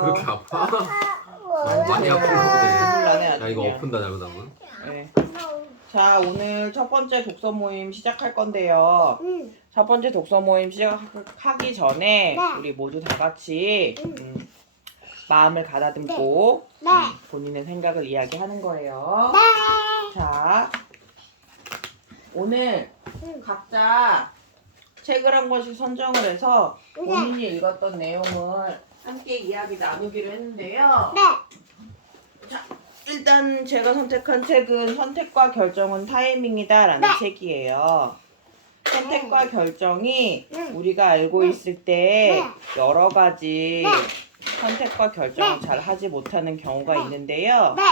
그렇게 아파? 많이 아픈가 보네. 눈물 나네 아주 야 이거 그냥. 엎은다 잘못하면. 네. 자 오늘 첫 번째 독서 모임 시작할 건데요. 첫 번째 독서 모임 시작하기 전에 네. 우리 모두 다 같이 음, 마음을 가다듬고 네. 음, 본인의 생각을 이야기하는 거예요. 네. 자 오늘 각자 책을 한 권씩 선정을 해서 본인이 읽었던 내용을 함께 이야기 나누기로 했는데요. 네. 일단 제가 선택한 책은 선택과 결정은 타이밍이다라는 네. 책이에요. 선택과 결정이 네. 우리가 알고 있을 때 여러 가지 네. 선택과 결정을 네. 잘 하지 못하는 경우가 네. 있는데요. 네.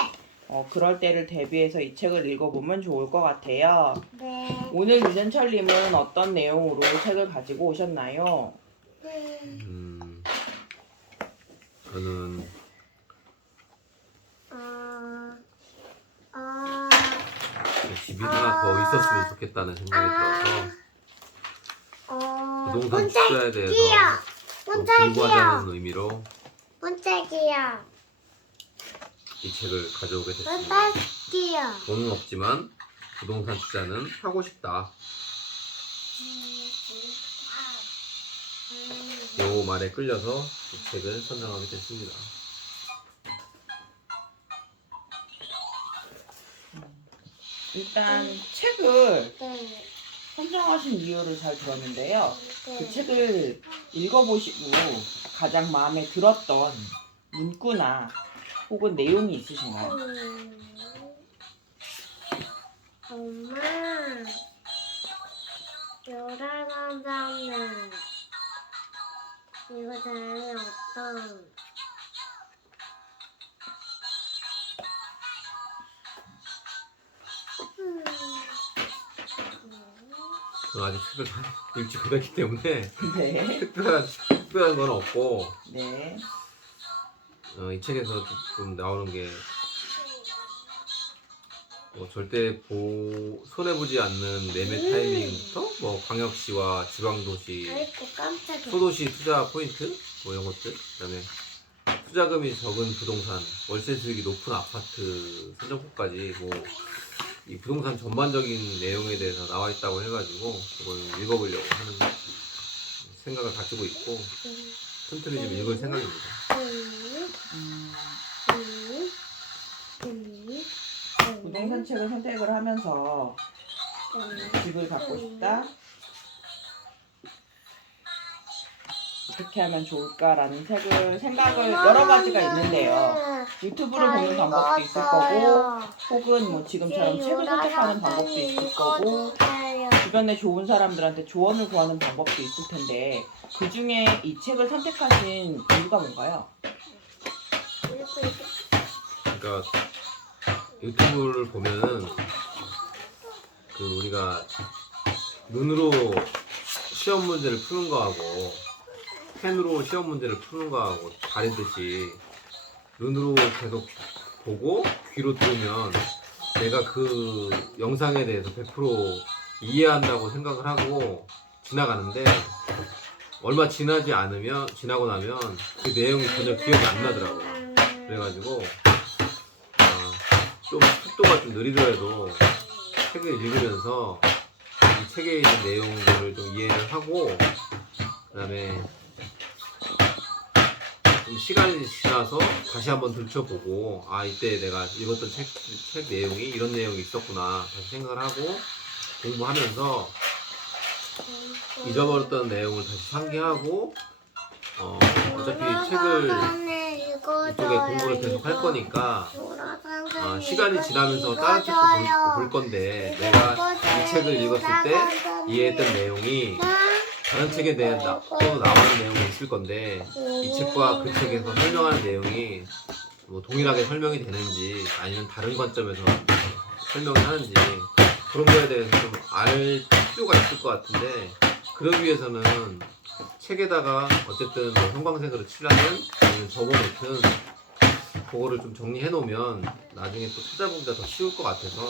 어, 그럴 때를 대비해서 이 책을 읽어보면 좋을 것 같아요. 네. 오늘 유전철님은 어떤 내용으로 책을 가지고 오셨나요? 음, 저는 어, 어, 집이 하나 더 있었으면 좋겠다는 생각이 들어서 어, 부동산 투자에 대해서 좀 문짝이요. 공부하자는 의미로 문짝이요. 이 책을 가져오게 됐습니다. 문짝이요. 돈은 없지만 부동산 투자는 하고 싶다. 요 말에 끌려서 이 책을 선정하게 됐습니다. 일단 책을 네. 선정하신 이유를 잘 들었는데요. 그 네. 책을 읽어보시고 가장 마음에 들었던 문구나 혹은 내용이 있으신가요? 음. 엄마, 요란하자는 이거 재미없어. 음. 저는 아직 다 읽지 못했기 때문에 네. 특별한, 특별한 건 없고 네. 어, 이 책에서 조금 나오는 게 뭐 절대 보, 손해보지 않는 매매 타이밍부터 뭐 광역시와 지방도시 아이고 깜짝이야. 소도시 투자 포인트? 뭐 이런 것들? 그다음에 투자금이 적은 부동산 월세 수익이 높은 아파트 선정법까지 뭐 이 부동산 전반적인 내용에 대해서 나와 있다고 해가지고 그걸 읽어보려고 하는 생각을 가지고 있고 틈틈이 좀 읽을 생각입니다. 음, 음, 음, 음, 부동산 책을 선택을 하면서 음. 집을 갖고 싶다. 어떻게 하면 좋을까라는 책을 생각을 여러 가지가 있는데요. 유튜브를 보는 방법도 있을 거고, 혹은 뭐 지금처럼 책을 선택하는 방법도 있을 거고, 주변에 좋은 사람들한테 조언을 구하는 방법도 있을 텐데, 그 중에 이 책을 선택하신 이유가 뭔가요? 그러니까 유튜브를 보면은 그 우리가 눈으로 시험 문제를 푸는 거하고 펜으로 시험 문제를 푸는 거하고 다르듯이 눈으로 계속 보고 귀로 들으면 내가 그 영상에 대해서 100% 이해한다고 생각을 하고 지나가는데 얼마 지나지 않으면 지나고 나면 그 내용이 전혀 기억이 안 나더라고요. 그래가지고 아, 좀 속도가 좀 느리더라도 책을 읽으면서 이 책에 있는 내용들을 좀 이해를 하고 그다음에 좀 시간이 지나서 다시 한번 들춰보고 아 이때 내가 읽었던 책, 책 내용이 이런 내용이 있었구나 다시 생각을 하고 공부하면서 잊어버렸던 내용을 다시 상기하고 어, 어차피 책을 이쪽에 공부를 계속 할 거니까 아, 시간이 지나면서 다른 책도 볼, 볼 건데 내가 이 책을 읽었을 때 이해했던 내용이 다른 책에 대한 나, 또 나오는 내용이 있을 건데 이 책과 그 책에서 설명하는 내용이 뭐 동일하게 설명이 되는지 아니면 다른 관점에서 설명을 하는지 그런 거에 대해서 좀 알 필요가 있을 것 같은데 그러기 위해서는 책에다가 어쨌든 뭐 형광색으로 아니면 적어놓든 그거를 좀 정리해 놓으면 나중에 또 찾아보기가 더 쉬울 것 같아서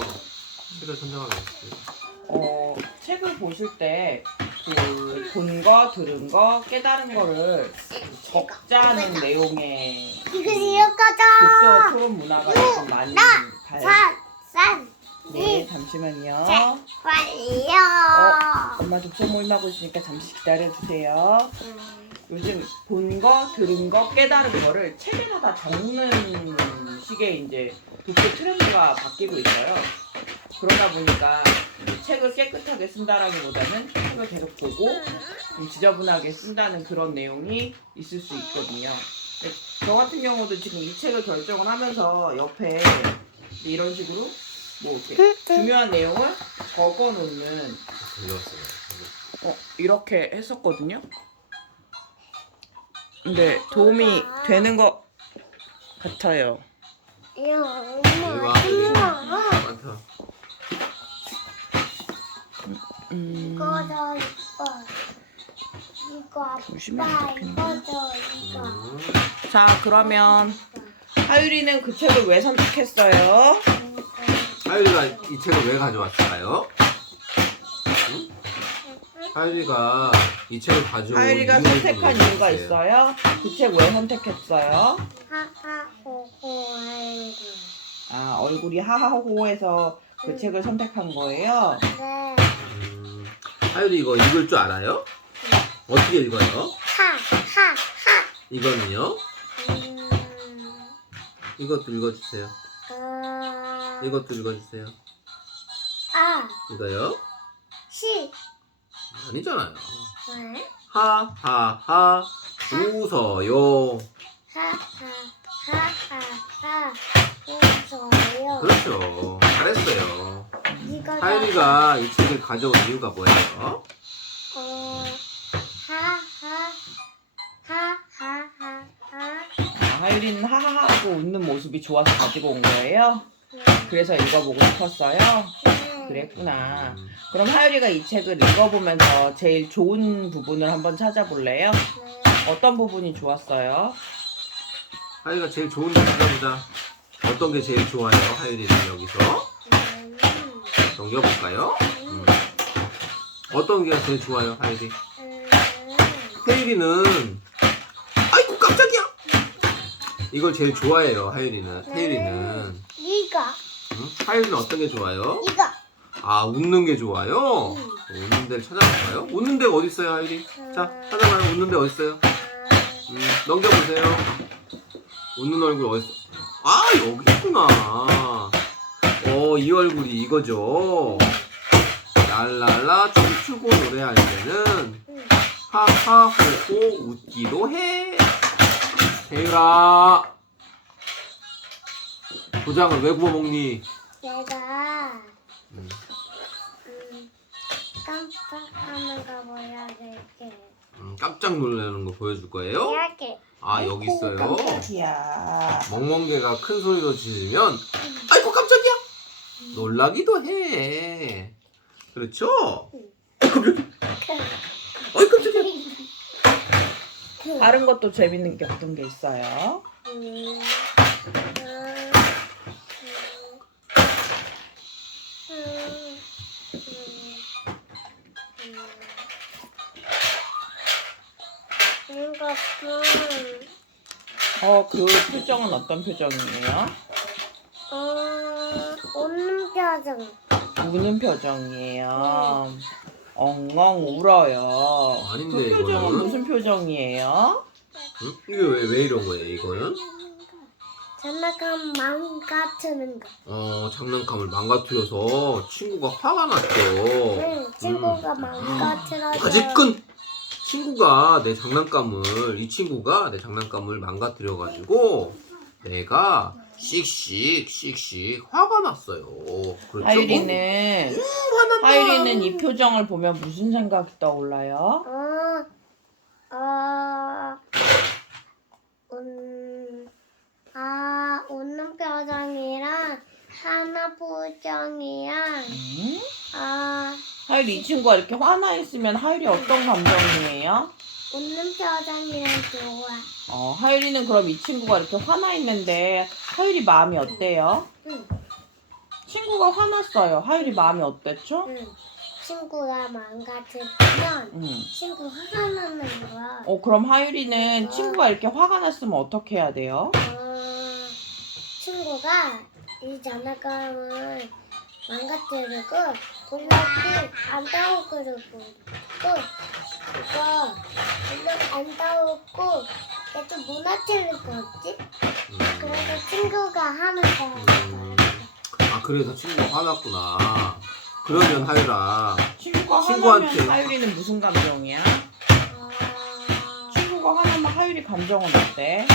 책을 선정하게 됐습니다. 어, 책을 보실 때 그 본 거, 들은 거, 깨달은 거를 적자는 내용의 이거 이거죠. 독서 토론 문화가 좀 많이 발. 산, 산, 네, 잠시만요. 빨리요. 엄마 독서 모임 하고 있으니까 잠시 기다려 주세요. 요즘 본 거, 들은 거, 깨달은 거를 책에다 다 적는 식의 이제 독서 트렌드가 바뀌고 있어요. 그러다 보니까 책을 깨끗하게 쓴다라기보다는 책을 계속 보고 좀 지저분하게 쓴다는 그런 내용이 있을 수 있거든요. 근데 저 같은 경우도 지금 이 책을 결정을 하면서 옆에 이런 식으로 뭐 이렇게 중요한 내용을 적어 놓는. 어, 이렇게 했었거든요. 근데 도움이 되는 것 같아요. 이거 여기 엄마. 많다. 음, 이거죠 이거. 이거 아빠 되겠네. 이거죠 이거. 음. 자, 그러면 하율이는 그 책을 왜 선택했어요? 하율이가 이 책을 왜 가져왔을까요? 응? 하율이가 이 책을 가져온 하율이가 이유를 선택한 좀 이유가. 있어요? 그 책 왜 선택했어요? 하하호호 아이고. 아, 얼굴이 하하호호해서 그 책을 선택한 거예요. 네. 음, 하율이 이거 읽을 줄 알아요? 어떻게 읽어요? 하하하. 이거는요? 음. 이것도 읽어주세요. 아. 이것도 읽어주세요. 아. 이거요? 시. 아니잖아요. 왜? 하하하 웃어요. 하하하하하. 웃어요. 그렇죠. 잘했어요. 이거 하율이가 이 책을 가져온 이유가 뭐예요? 어. 하하. 하하하하. 아, 하율이는 하하하고 웃는 모습이 좋아서 가지고 온 거예요? 그래서 읽어보고 싶었어요? 네. 그랬구나. 음, 그럼 하율이가 이 책을 읽어보면서 제일 좋은 부분을 한번 찾아볼래요? 네. 어떤 부분이 좋았어요? 하율이가 제일 좋은 게 찾아보자. 어떤 게 제일 좋아요? 하율이는 여기서 음. 넘겨볼까요? 음. 어떤 게 제일 좋아요, 하율이? 음. 하율이는 아이고 깜짝이야. 이걸 제일 좋아해요, 하율이는. 하율이는. 이거. 응? 하율이는 어떤 게 좋아요? 이거. 아 웃는 게 좋아요. 웃는 데를 찾아볼까요? 웃는 데가 어디 있어요, 하율이? 자, 찾아봐요. 웃는 데 어디 있어요? 음, 넘겨보세요. 웃는 얼굴 어디 있어? 아 여기 있구나. 어, 이 얼굴이 이거죠. 랄랄라 춤추고 노래할 때는 하하호호 웃기도 해. 태율아. 도장을 왜 구워 먹니? 내가 음, 음, 깜빡하는 거 보여줄게. 음, 깜짝 놀라는 거 보여줄 거예요? 이렇게. 아 여기 있어요. 깜짝이야. 멍멍개가 큰 소리로 짖으면 아이고 깜짝이야 놀라기도 해 그렇죠? 아이 깜짝이야 아이 깜짝이야 다른 것도 재밌는 게 어떤 게 있어요? 음, 음, 음, 음, 음. 이것은 어, 그 표정은 어떤 표정이에요? 어, 웃는 표정. 우는 표정이에요. 엉엉 울어요. 아닌데, 그 표정은 이거는? 무슨 표정이에요? 응? 이게 왜, 왜 이런 거예요 이거는? 장난감 망가뜨는 거. 어 장난감을 망가뜨려서 친구가 화가 났죠 응, 친구가 망가뜨려서. 아직은 친구가 내 장난감을 이 친구가 내 장난감을 망가뜨려 가지고 내가 씩씩 씩씩 화가 났어요. 그렇죠? 하율이는 어, 화났다. 하율이는 이 표정을 보면 무슨 생각이 떠올라요? 어, 어, 음, 아, 웃는 표정이랑 하나 표정이랑 음? 아, 하율이 이 친구가 이렇게 화나 있으면 하율이 어떤 감정이에요? 웃는 표정이랑 좋아. 어, 하율이는 그럼 이 친구가 이렇게 화나 있는데 하율이 마음이 어때요? 응, 친구가 화났어요. 하율이 마음이 어땠죠? 응. 친구가 망가뜨리면 응. 친구 화가 나는 거야. 어 그럼 하율이는 친구가 이렇게 화가 났으면 어떻게 해야 돼요? 어, 친구가 이 장난감을 망가뜨리고 블록이 안 따오고 그러고 이거 블록 안 따오고 얘도 무너뜨릴 거지? 음. 그래서 친구가 하는 거야. 아 그래서 친구가 화났구나. 그러면 하율아 친구가 친구한테- 화나면 하율이는 무슨 감정이야? 어, 친구가 화나면 하율이 감정은 어때?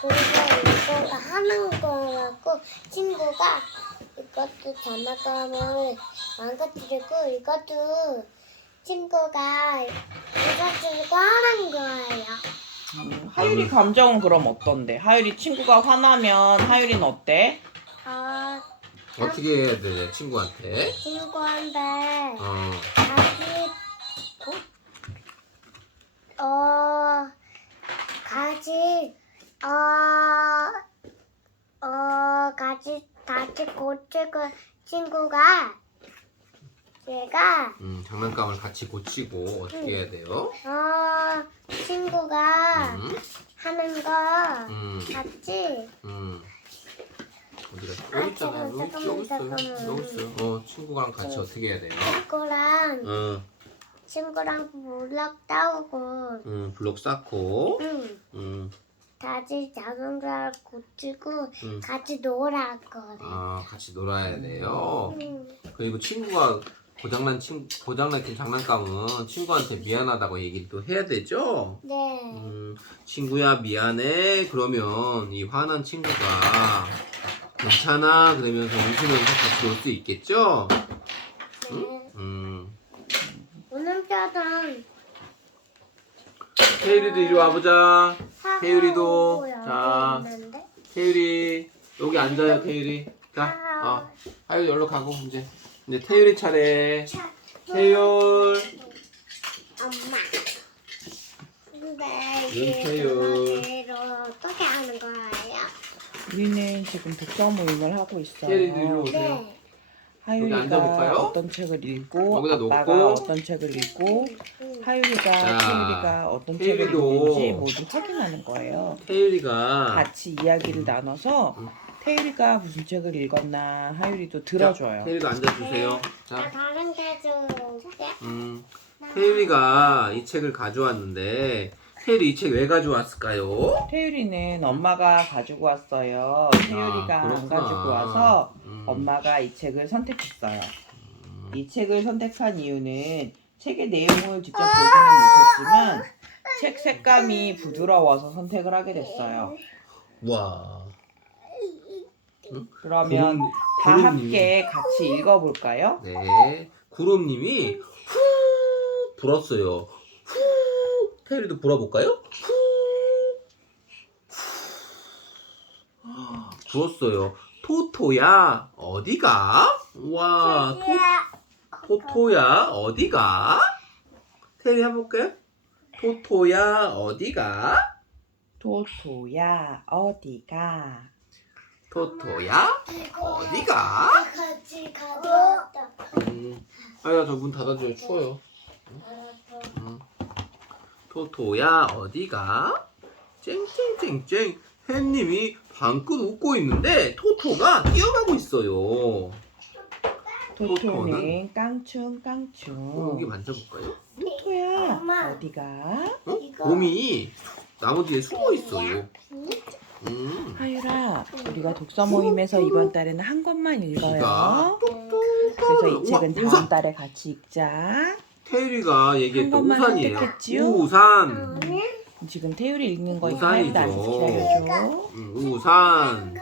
그리고 이거가 하는 거라고 친구가 이것도 장난감을 망가뜨리고 이것도 친구가 망가뜨리고 하는 거예요. 음, 하율이 감정은 그럼 어떤데? 하율이 친구가 화나면 하율이는 어때? 어, 어떻게 해야 돼 친구한테? 친구한테 어. 같이 어 어, 어 같이 같이 고치고 친구가 제가 음, 장난감을 같이 고치고 어떻게 해야 돼요? 어 친구가 음, 하는 거 음, 같이 음. 어디 갔어? 아, 여기 있잖아. 여기, 잠깐만, 여기 있어요. 잠깐만. 여기 있어요. 어, 친구랑 같이 어떻게 해야 돼요? 친구랑 어, 친구랑 물럭 따오고 음, 블록 쌓고, 응 음, 다시 자동차 고치고 음. 같이 놀아 거래. 아, 같이 놀아야 돼요. 응. 그리고 친구가 고장난 친 고장난 장난감은 친구한테 미안하다고 얘기를 또 해야 되죠? 네. 음, 친구야 미안해. 그러면 이 화난 친구가 괜찮아. 그러면서 웃으면서 같이 놀수 있겠죠? 네. 음. 오늘 짜장 태율이도 이리 와보자. 여기 자. 태율이 여기 앉아요. 태율이. 자, 어, 하율 열로 가고 이제 이제 태율이 차례. 차. 태율. 엄마. 근데 이게. 그거대로 어떻게 하는 거예요? 우리는 지금 독서 모임을 하고 있어요. 태율이도 이리 오세요. 네. 하율이가 앉아볼까요? 어떤 책을 읽고 여기다 아빠가 놓고. 어떤 책을 읽고 응. 하율이가 자, 태율이가 어떤 책을 태율이도. 읽는지 모두 확인하는 거예요. 태율이가 같이 이야기를 나눠서 음. 태율이가 무슨 책을 읽었나 하율이도 들어줘요. 태율이도 앉아주세요. 나 자, 다른 데 줄게. 음, 태율이가 이 책을 가져왔는데 태율이 이 책 왜 가져왔을까요? 태율이는 엄마가 가지고 왔어요. 태율이가 안 아, 그렇구나. 가지고 와서 음, 엄마가 이 책을 선택했어요. 이 책을 선택한 이유는 책의 내용을 직접 보지는 못했지만 책 색감이 부드러워서 선택을 하게 됐어요. 와. 그러면 구름- 다 함께 같이 읽어볼까요? 네. 구름님이 후 불었어요. 후. 태율이도 불어볼까요? 불었어요. 토토야 어디가? 와 토, 토토야 어디가? 태율이 해볼까요? 토토야 어디가? 토토야 어디가? 토토야 어디가? 같이 가져왔다. 음, 아야 저 문 닫아줘요 추워요. 음. 토토야 어디가? 쨍쨍쨍쨍 햇님이 방긋 웃고 있는데 토토가 뛰어가고 있어요. 토토는 어, 깡충깡충. 여기 만져볼까요? 토토야 엄마. 어디가? 어? 이거. 곰이 나무 뒤에 숨어 있어요. 음. 하율아 우리가 독서 모임에서 이번 달에는 한 권만 읽어요. 그래서 이 책은 다음 달에 같이 읽자. 태율이가 얘기했던 한 번만 우산이에요. 선택했지요? 우산. 지금 태율이 읽는 우산이죠. 하율도 안 기다려줘. 음, 우산.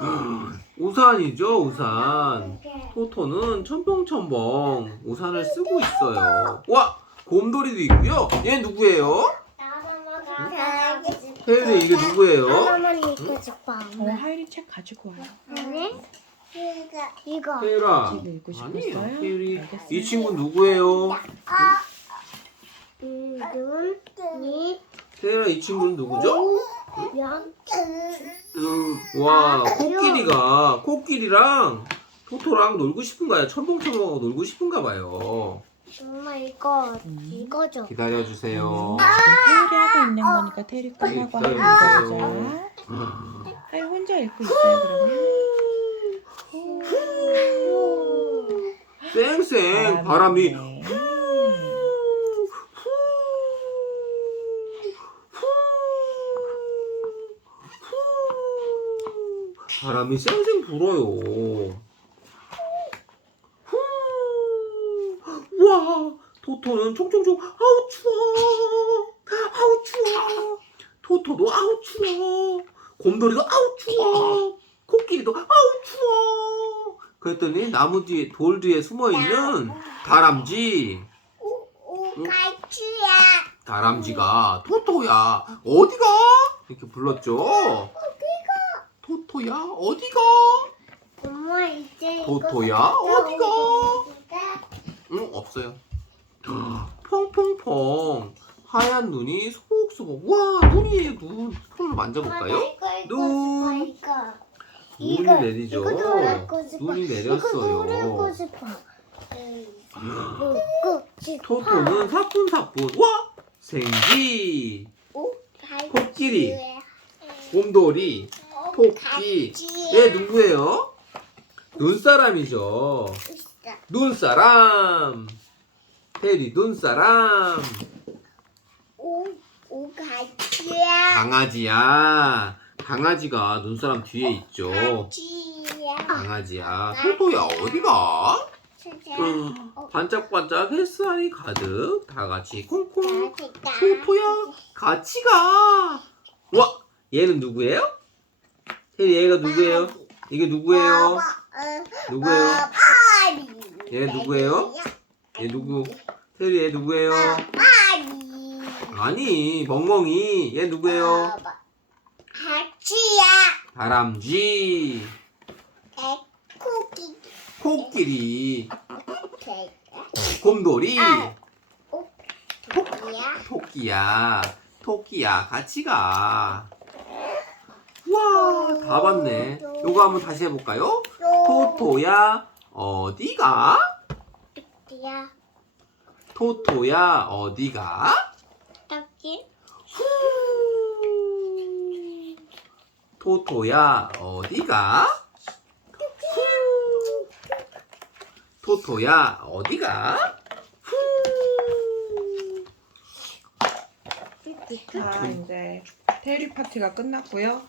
음, 우산이죠, 우산. 토토는 첨벙첨벙 우산을 쓰고 있어요. 와, 곰돌이도 있고요. 얘 누구예요? 태율이 이게 누구예요? 나만 읽고 싶어. 어, 엄마. 하율이 책 가지고 와요. 아니? 이거. 읽고 아니에요. 태율이 알겠어요. 이 친구 누구예요? 음, 눈, 입, 태율아 이 친구는 누구죠? 면. 음, 와, 코끼리가 코끼리랑 토토랑 놀고 싶은가요? 첨벙첨벙하고 놀고 싶은가 봐요. 엄마 이거 음. 이거죠. 기다려 주세요. 지금 테일이 하고 있는 거니까 테일이 끝나고 네, 하고 네. 읽어보자. 아니 혼자 읽고 있어요 그러면. 쌩쌩 바람이 네. 바람이 쌩쌩 불어요. 와, 토토는 총총총 아우 추워. 아우 추워. 토토도 아우 추워. 곰돌이도 아우 추워. 그랬더니 나무 뒤에 돌 뒤에 숨어 있는 다람쥐. 오 갈치야. 다람쥐가 토토야 어디가 이렇게 불렀죠. 토토야 어디가? 엄마 이제 이거 토토야 어디가? 응 없어요. 퐁퐁퐁 하얀 눈이 소복소복 와 눈이에요 눈 손을 만져볼까요? 눈. 눈이 이거. 내리죠. 이거 놀고 싶어. 눈이 이거 내렸어요. 싶어. 놀고 싶어. 토토는 사뿐사뿐 와 생쥐 오, 코끼리. 곰돌이 오, 토끼 갈치야. 얘 누구예요? 눈사람이죠. 있어. 눈사람 테리 눈사람 오, 오 갈치야. 강아지야 강아지가 눈사람 뒤에 있죠 갈치야. 강아지야 토토야 어디가 진짜. 음, 반짝반짝 햇살이 가득 다 같이 콩콩. 토토야 같이 가 와 얘는 누구예요? 테리 얘가 누구예요? 이게 누구예요? 누구예요? 얘 누구예요? 얘 누구? 테리 얘 누구예요? 아니. 아니 멍멍이 얘 누구예요? 갈치야. 다람쥐 코끼리. 코끼리 개. 곰돌이 토끼야. 토끼야 토끼야 같이 가 우와 다 봤네 요거 한번 다시 해볼까요? 토토야 어디가? 토끼야. 토토야 어디가? 토끼. 토토야 어디가? 후. 토토야 어디가? 후. 자 이제 테일이 파티가 끝났고요.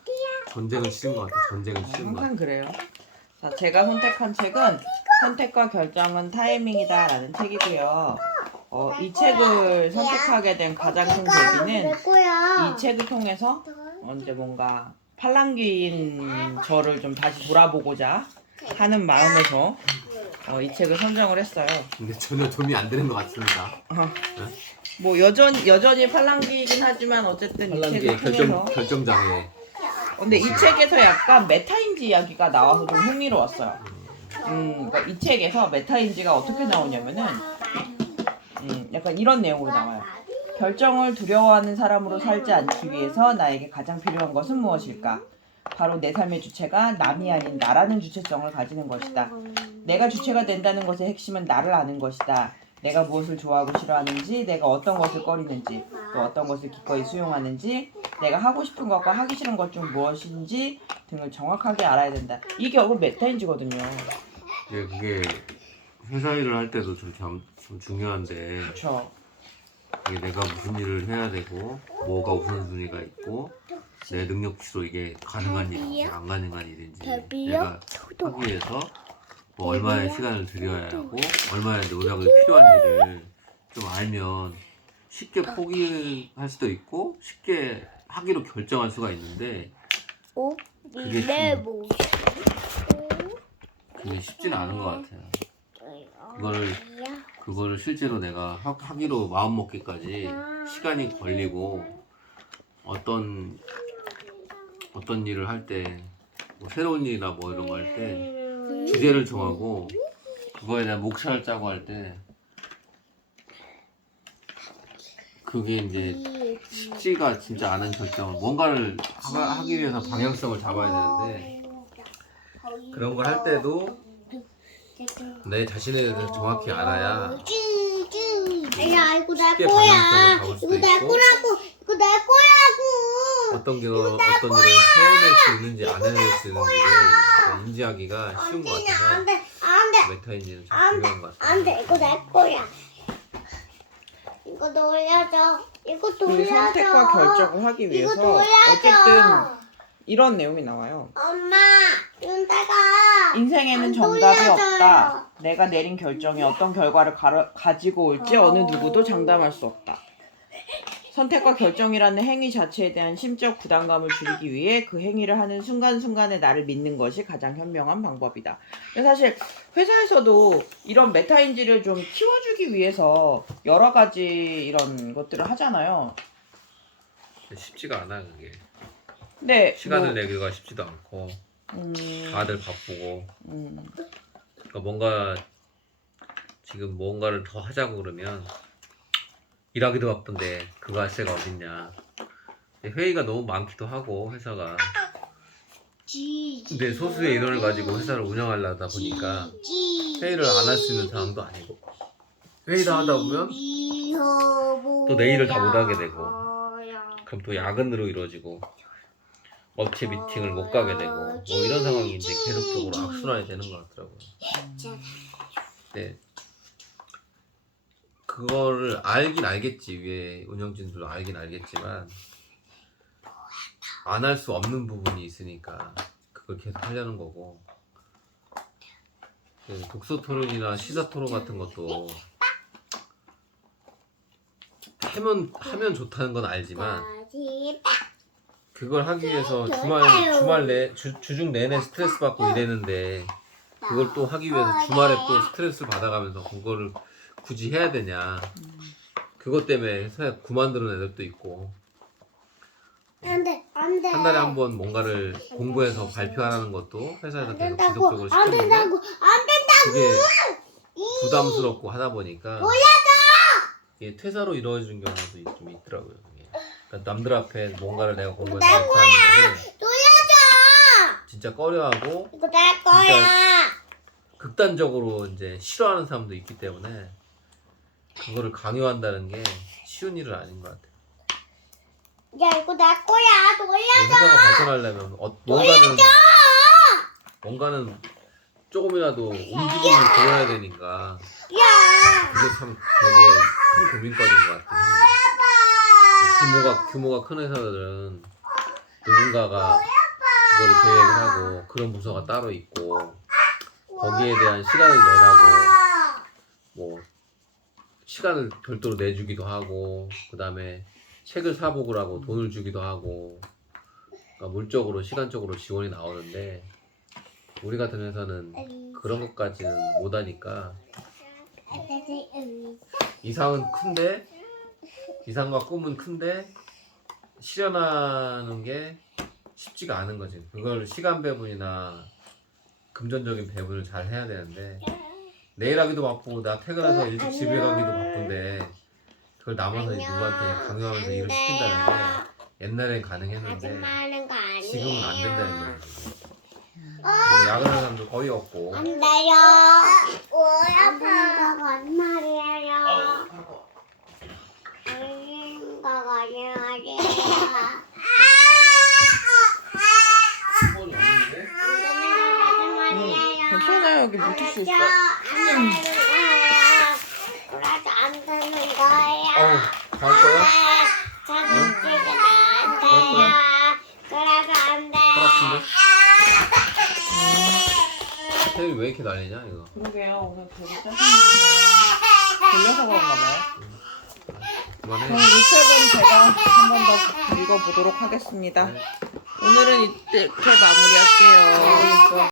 전쟁은 싫은 것 같아. 전쟁은 싫은 것 같아. 항상 그래요. 자, 제가 선택한 책은 선택과 결정은 타이밍이다라는 책이고요. 어, 이 책을 선택하게 된 가장 큰 계기는. 이 책을 통해서 언제 뭔가 팔랑귀인 저를 좀 다시 돌아보고자 하는 마음에서 어, 이 책을 선정을 했어요. 근데 전혀 도움이 안 되는 것 같습니다. 뭐 여전 여전히 팔랑귀이긴 하지만 어쨌든 이 팔랑기의 책을 결정 통해서 결정 장애. 근데 이 책에서 약간 메타인지 이야기가 나와서 좀 흥미로웠어요. 음, 그러니까 이 책에서 메타인지가 어떻게 나오냐면은 음, 약간 이런 내용으로 나와요. 결정을 두려워하는 사람으로 살지 않기 위해서 나에게 가장 필요한 것은 무엇일까? 바로 내 삶의 주체가 남이 아닌 나라는 주체성을 가지는 것이다. 내가 주체가 된다는 것의 핵심은 나를 아는 것이다. 내가 무엇을 좋아하고 싫어하는지, 내가 어떤 것을 꺼리는지, 또 어떤 것을 기꺼이 수용하는지, 내가 하고 싶은 것과 하기 싫은 것 중 무엇인지 등을 정확하게 알아야 된다. 이게 결국 메타인지거든요. 예, 그게 회사 일을 할 때도 좀, 참, 좀 중요한데 그렇죠. 이게 내가 무슨 일을 해야 되고 뭐가 우선순위가 있고 내 능력치로 이게 가능한 일인지 안 가능한 일인지? 내가 하기 위해서 뭐 얼마의 시간을 들여야 하고 얼마의 노력이 필요한 일을 좀 알면 쉽게 포기할 수도 있고 쉽게 하기로 결정할 수가 있는데 오, 그게 내 좀- 모. 그게 쉽지는 않은 것 같아요. 그거를 그거를 실제로 내가 하, 하기로 마음 먹기까지 시간이 걸리고 어떤 어떤 일을 할때 뭐 새로운 일이나 뭐 이런 거 할 때 주제를 정하고 그거에 대한 목차를 짜고 할 때 그게 이제 쉽지가 진짜 않은 결정을 뭔가를 하, 하기 위해서 방향성을 잡아야 되는데 그런 걸 할 때도 내 자신에 대해서 정확히 알아야 야 이거 내 쉽게 거야. 방향성을 잡을 수도 이거 내 있고. 거라고. 이거 내 거라고. 어떤 게 어떤 일을 해낼 수 있는지 안 해낼 수 있는지를 약간 인지하기가 쉬운 것 같아서 안돼 안 돼 메타인지는 참 안 돼, 중요한 것 같아요. 안 돼 이거 내 거야. 이거 놀려줘. 이거 그 놀려줘. 선택과 결정을 하기 이거 위해서 놀려줘. 어쨌든 이런 내용이 나와요. 엄마 윤다가 인생에는 안 정답이 돌려줘요. 없다. 내가 내린 결정이 어떤 결과를 가지고 올지 어느 누구도 장담할 수 없다. 선택과 결정이라는 행위 자체에 대한 심적 부담감을 줄이기 위해 그 행위를 하는 순간순간에 나를 믿는 것이 가장 현명한 방법이다. 근데 사실 회사에서도 이런 메타인지를 좀 키워주기 위해서 여러 가지 이런 것들을 하잖아요. 쉽지가 않아 그게. 근데 시간을 뭐, 내기가 쉽지도 않고 음, 다들 바쁘고. 음, 그러니까 뭔가 지금 뭔가를 더 하자고 그러면 일하기도 바쁜데 그거 할 새가 어딨냐. 회의가 너무 많기도 하고 회사가. 근데 소수의 인원을 가지고 회사를 운영하려다 보니까 회의를 안 할 수 있는 상황도 아니고. 회의를 하다 보면 또 내일을 다 못하게 되고. 그럼 또 야근으로 이루어지고 업체 미팅을 못 가게 되고 뭐 이런 상황이 이제 계속적으로 악순환이 되는 것 같더라고요. 네. 그거를 알긴 알겠지 위에 운영진들도 알긴 알겠지만 안 할 수 없는 부분이 있으니까 그걸 계속 하려는 거고 그 독서 토론이나 시사 토론 같은 것도 하면 하면 좋다는 건 알지만 그걸 하기 위해서 주말 주말 내 주, 주중 내내 스트레스 받고 일했는데 그걸 또 하기 위해서 주말에 또 스트레스를 받아가면서 그거를 굳이 해야 되냐. 그것 때문에 회사에 그만두는 애들도 있고. 안돼 안돼. 한 달에 한 번 뭔가를 공부해서 발표하는 것도 회사에서 안 계속 지속적으로 안 시켰는데 된다고 안 그게 부담스럽고 하다 보니까 이게 퇴사로 이루어지는 경우도 있- 좀 있더라고요. 그러니까 남들 앞에 뭔가를 내가 공부해서 내 발표하는 거를 돌려줘. 진짜 꺼려하고 이거 내 거야. 극단적으로 이제 싫어하는 사람도 있기 때문에 그거를 강요한다는 게 쉬운 일은 아닌 것 같아요. 야 이거 내 거야. 돌려줘. 회사가 발전하려면 어, 뭔가는 뭔가는 조금이라도 움직임이 보여야 되니까 야. 그게 참 되게 큰 고민거리인 것 같아요. 규모가 규모가 큰 회사들은 누군가가 그거를 계획을 하고 그런 부서가 따로 있고 거기에 대한 시간을 내라고 뭐 시간을 별도로 내주기도 하고 그 다음에 책을 사보고라고 돈을 주기도 하고 그러니까 물적으로 시간적으로 지원이 나오는데 우리 같은 회사는 그런 것까지는 못하니까 이상은 큰데 이상과 꿈은 큰데 실현하는 게 쉽지가 않은 거지. 그걸 시간 배분이나 금전적인 배분을 잘 해야 되는데 내일 하기도 바쁘고 나 퇴근해서 일찍 집에 가기도 바쁜데 그걸 남아서 누구한테 강요하면서 일을 시킨다는 게 옛날엔 가능했는데 지금은 안 된다는 거예요. 뭐 야근하는 사람도 거의 없고 안 돼요 안 된다고 한 말이에요 안 괜찮아요. 여기 묻힐 수 있어. 그래도 안 되는 거예요. 어우 갈 거야? 저는 지금 안 돼요. 그래도 안 돼요. 허락인데? 태율이 왜 이렇게 난리냐 이거 그러게요. 오늘 되게. 졸려서 그런가 봐요. 그만해 그럼 이 책은 제가 한 번 더 읽어보도록 하겠습니다. 오늘은 이렇게 마무리할게요.